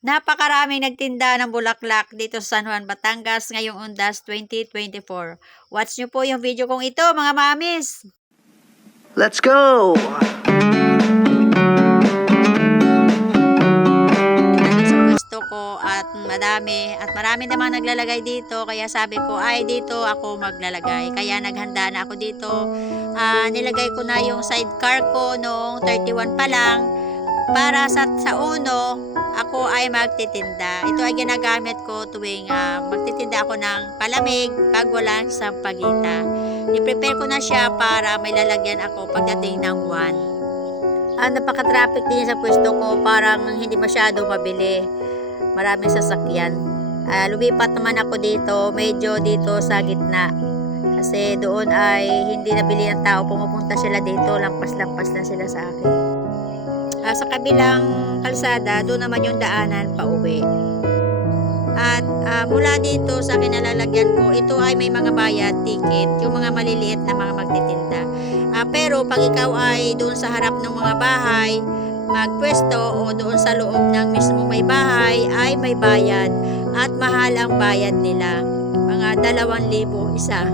Napakaraming nagtinda ng bulaklak dito sa San Juan, Batangas ngayong Undas 2024. Watch nyo po yung video kong ito, mga mamis! Let's go! Sa pwesto ko at marami namang naglalagay dito, kaya sabi ko ay dito ako maglalagay. Kaya naghanda na ako dito. Nilagay ko na yung sidecar ko noong 31 pa lang para sa uno ako ay magtitinda. Ito ay ginagamit ko tuwing magtitinda ako ng palamig pag walang sampagita. I-prepare ko na siya para may lalagyan ako pagdating ng 1. Napaka-traffic din sa pwesto ko, parang hindi masyado mabili. Maraming sasakyan. Lumipat naman ako dito, medyo dito sa gitna. Kasi doon ay hindi nabili ng tao, pumupunta sila dito, lampas-lampas na sila sa akin. Sa kabilang kalsada, doon naman yung daanan pa uwi. At mula dito sa kinalalagyan ko, ito ay may mga bayad ticket, yung mga maliliit na mga magtitinda. Pero pag ikaw ay doon sa harap ng mga bahay, magpwesto o doon sa loob ng mismo may bahay, ay may bayad. At mahal ang bayad nila. Mga 2,000 isa.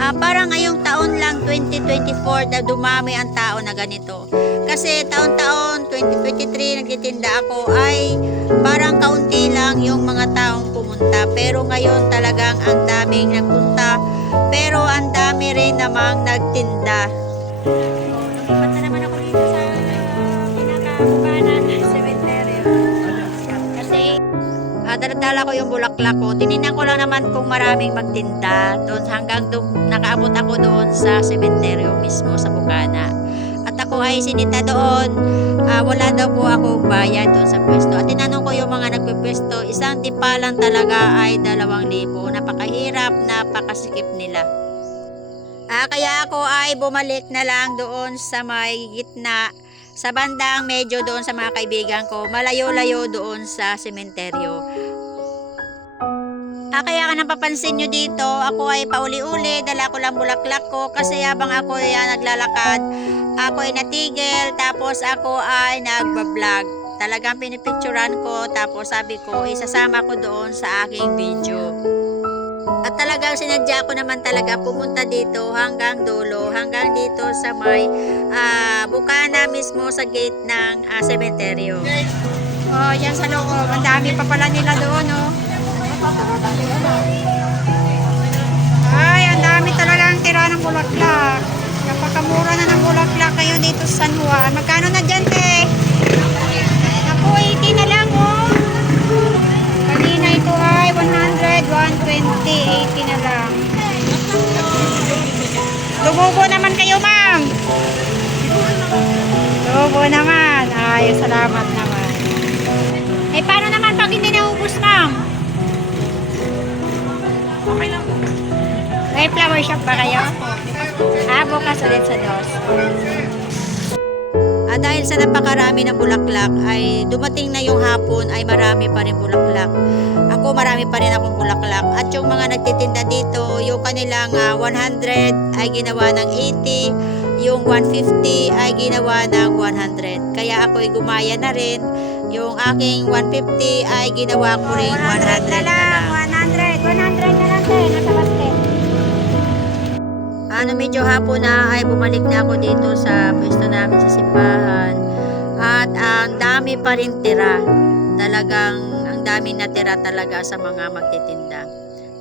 Para ngayong taon lang 2024 na dumami ang tao na ganito. Kasi taon-taon 2023 nagtitinda ako ay parang kaunti lang yung mga taong pumunta. Pero ngayon talagang ang daming nagpunta. Pero ang dami rin namang nagtinda. Lumipat na naman ako dito sa pinaka-bukana ng cemetery. Kasi dala-dala ko yung bulaklak ko. Tininan ko lang naman kung maraming magtinda doon hanggang nakaabot ako doon sa sementeryo mismo sa Bukana. At ako ay sinita doon. Wala daw po akong bayad doon sa pwesto. At tinanong ko yung mga nagpipwesto, isang tipalan talaga ay 2,000. Napakahirap, napakasikip nila. Kaya ako ay bumalik na lang doon sa may gitna, sa bandang medyo doon sa mga kaibigan ko, malayo-layo doon sa sementeryo. Kaya ka napapansin nyo dito, ako ay pauli-uli, dala ko lang bulaklak ko kasi habang ako ay naglalakad, ako ay natigil, tapos ako ay nagbablog. Talagang pinipicturan ko, tapos sabi ko, isasama ko doon sa aking video. At talagang sinadya ko naman talaga pumunta dito hanggang dulo, hanggang dito sa may Bukana mismo sa gate ng sementeryo. Oh, yan sa loob. Ang dami pa pala nila doon, oh. Ay, ang dami talagang tira ng bulaklak. Napakamura na ng bulaklak kayo dito sa San Juan. Magkano na dyan, te? Ako, 80 na lang, oh. Kanina ito ay 100, 120, 80 na lang. Lumubo naman kayo, ma'am. Lumubo naman. Ay, salamat naman. Eh, paano naman pag hindi naubos, ma'am? Okay lang. May flower shop ba kayo? Bukas ulit sa dos. Dahil sa napakarami ng bulaklak ay dumating na yung hapon ay marami pa rin bulaklak. Ako marami pa rin akong bulaklak. At yung mga nagtitinda dito, yung kanilang 100 ay ginawa ng 80, yung 150 ay ginawa ng 100. Kaya ako ay gumaya na rin. Yung aking 150 ay ginawa ko rin 100 na lang. 100 na lang tayo, nasa basket. Medyo hapon na ay bumalik na ako dito sa pwesto namin sa simbahan. At ang dami pa rin tira. Talagang ang dami na tira talaga sa mga magtitinda.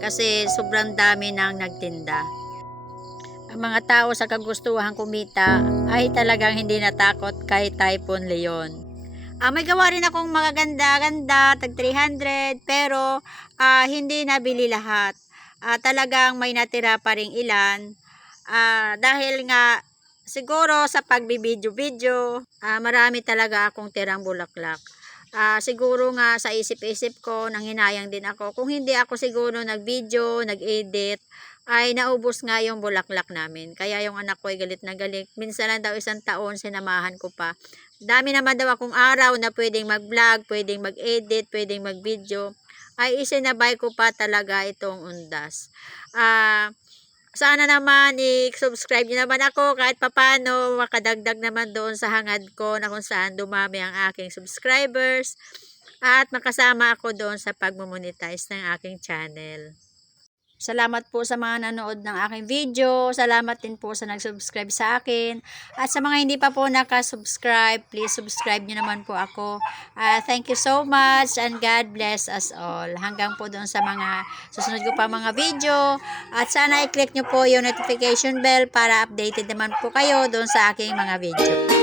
Kasi sobrang dami nang nagtinda. Ang mga tao sa kagustuhan kumita ay talagang hindi natakot kay Typhoon Leon. May gawa rin akong mga ganda-ganda, tag 300, pero hindi nabili lahat. Talagang may natira pa ring ilan. Dahil nga siguro sa pagbibidyo-video, marami talaga akong tirang bulaklak. Siguro nga sa isip-isip ko, nanghinayang din ako. Kung hindi ako siguro nag-video, nag-edit, ay naubos nga yung bulaklak namin. Kaya yung anak ko ay galit na galit. Minsan lang daw 1 taon, sinamahan ko pa. Dami naman daw akong araw na pwedeng mag-vlog, pwedeng mag-edit, pwedeng mag-video. Ay isinabay ko pa talaga itong Undas. Sana naman i-subscribe nyo naman ako kahit papano makadagdag naman doon sa hangad ko na kung saan dumami ang aking subscribers. at makasama ako doon sa pagmo-monetize ng aking channel. Salamat po sa mga nanood ng aking video. Salamat din po sa nag-subscribe sa akin. At sa mga hindi pa po nakasubscribe, please subscribe nyo naman po ako. Thank you so much and God bless us all. Hanggang po doon sa mga susunod ko pa mga video. At sana i-click nyo po yung notification bell para updated naman po kayo doon sa aking mga video.